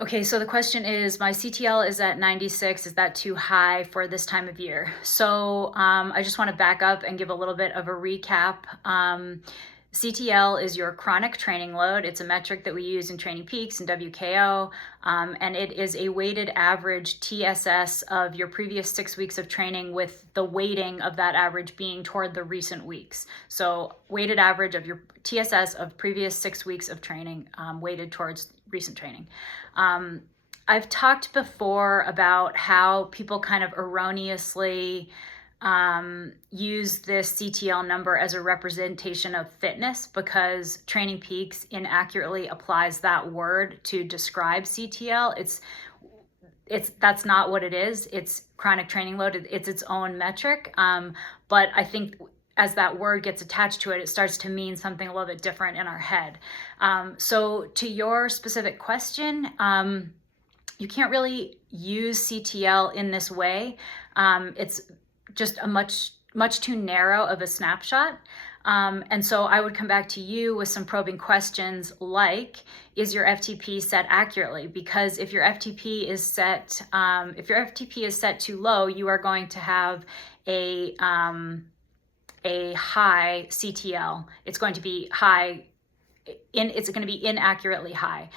Okay, so the question is, my CTL is at 96. Is that too high for this time of year? So I just want to back up and give a little bit of a recap. CTL is your chronic training load. It's a metric that we use in Training Peaks and WKO, and it is a weighted average TSS of your previous 6 weeks of training, with the weighting of that average being toward the recent weeks. So weighted average of your TSS of previous 6 weeks of training, weighted towards recent training. I've talked before about how people kind of erroneously use this CTL number as a representation of fitness, because Training Peaks inaccurately applies that word to describe CTL. That's not what it is. It's chronic training load. It's its own metric. But I think as that word gets attached to it, it starts to mean something a little bit different in our head. So to your specific question, you can't really use CTL in this way. It's just a much too narrow of a snapshot. And so I would come back to you with some probing questions like, is your FTP set accurately? Because if your FTP is set, too low, you are going to have a high CTL. It's going to be high. It's going to be inaccurately high.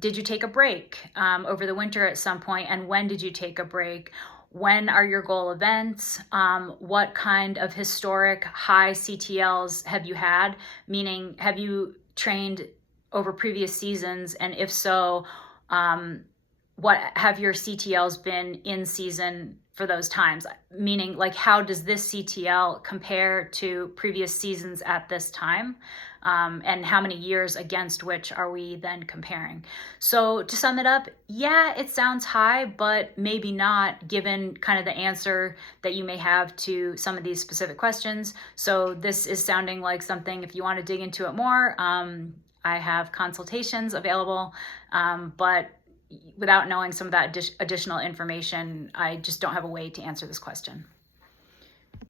Did you take a break over the winter at some point? And when did you take a break? When are your goal events? What kind of historic high CTLs have you had? Meaning, have you trained over previous seasons? And if so, what have your CTLs been in season for those times? Meaning, like, how does this CTL compare to previous seasons at this time? And how many years against which are we then comparing? So to sum it up, yeah, it sounds high, but maybe not, given kind of the answer that you may have to some of these specific questions. So this is sounding like something, if you want to dig into it more, I have consultations available, but without knowing some of that additional information, I just don't have a way to answer this question.